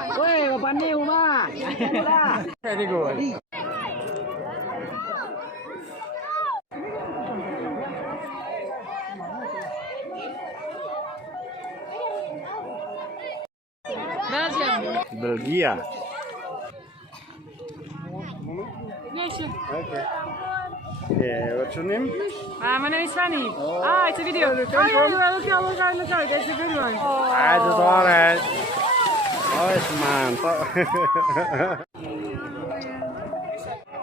Weh, Bapak ni rumah. Very good. Belgium. Belgia. Yes, sure. Okay. Yeah, what's your name? My name is Fanny. It's a video. Where you Oh, come from? yeah, look out. That's a good one. I just saw that. Oh, it's mantap.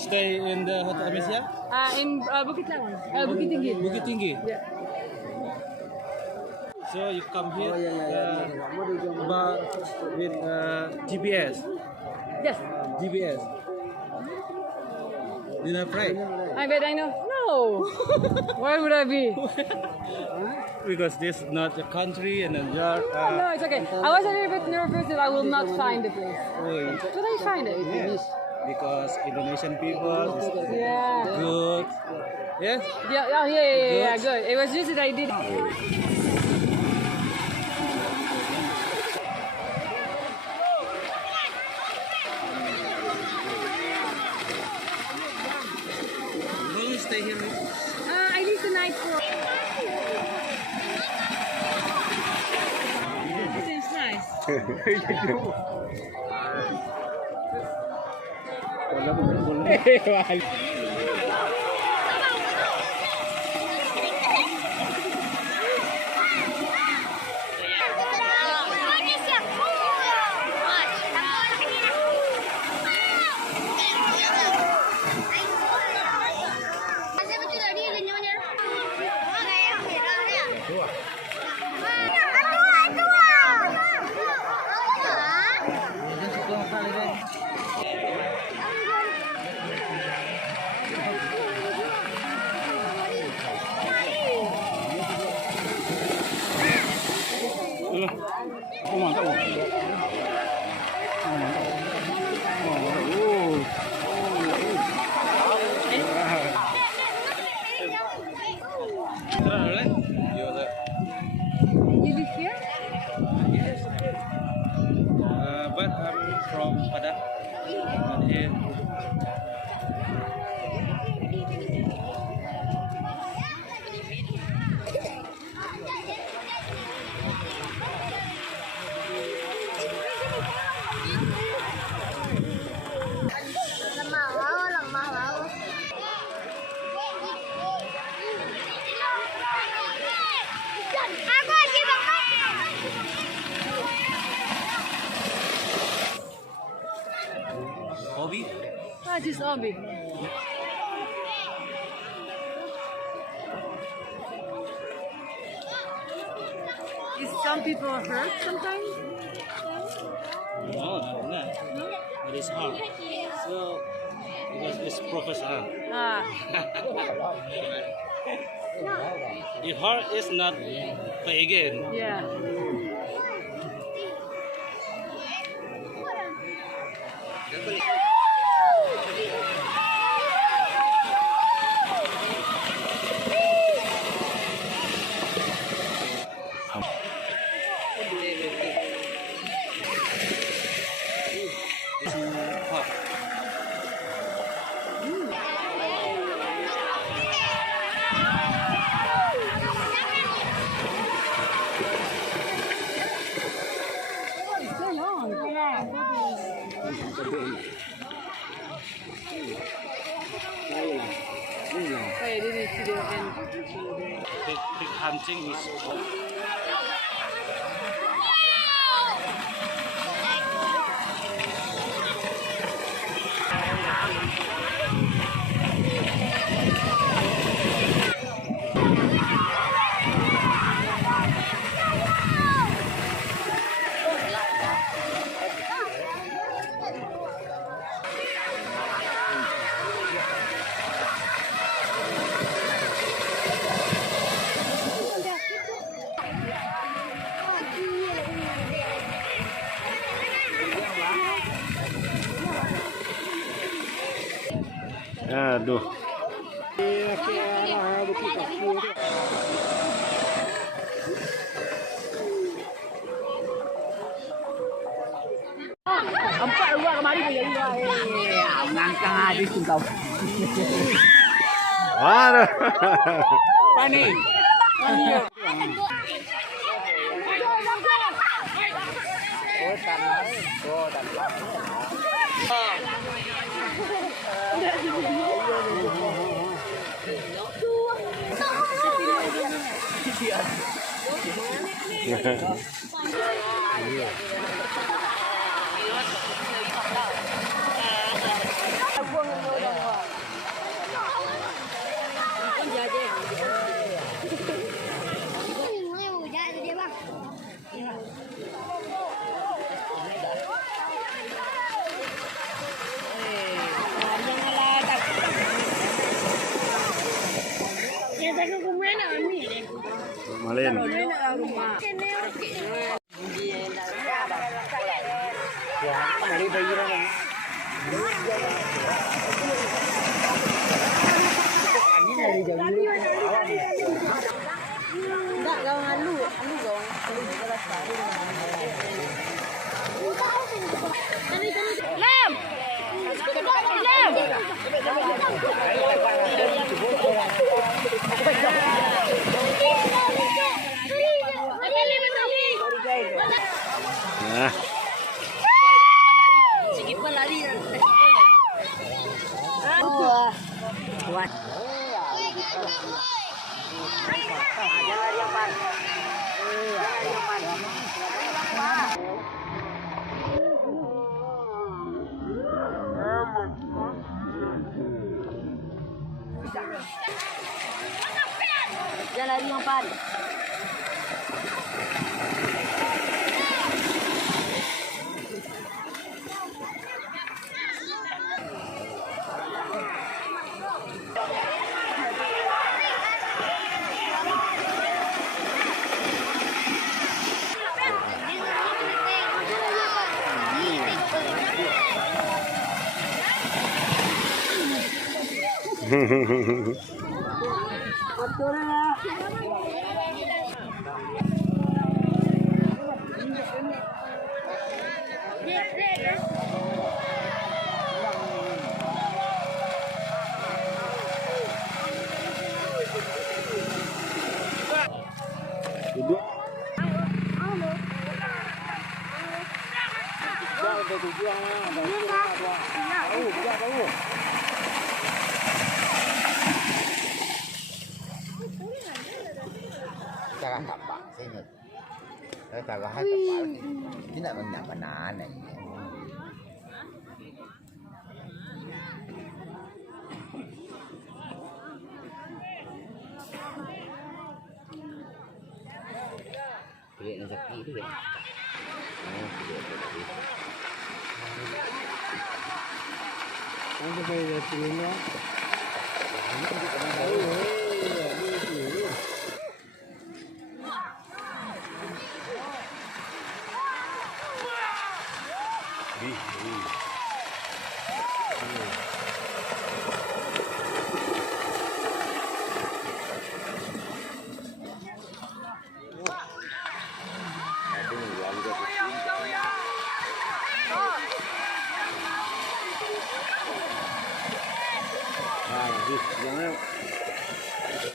Stay in the Hotel Amesia? In Bukit Lawang. Bukit Tinggi. Bukit Tinggi. Yeah. So you come here about with GPS. Yes. GPS. You not afraid? I bet I know. No. Why would I be? Because this is not a country and then you're. No, it's okay. I was a little bit nervous that I will not find the place. But I find it. Yes. Because Indonesian people is Yeah. good. Yes? Yeah, good. It was just that I did. Will you stay here? I leave the night for. Seems nice. Oh, mantap. You live here? Yes. But I'm from Padang. And here. Hobby? Just hobby. Is some people hurt sometimes? No, not that. It is hard. So, because it's professional. The heart is not play again. Yeah. It's so long. Wait, this is to the end. Pig hunting is Aduh. Empat orang kemari pun jadi dua. Ngangkang habis tu kau. Mana? Pani. Malin. Enggak, gawang alu gawang. Lem! Nah. Sikit pun lari. Jangan lari yang pan. Duduk. Cara tapak saya ingat. Saya cara tapak ini nak banyak banana ini. Pilih yang sakit tu kan. Ada bayar sini. Jangan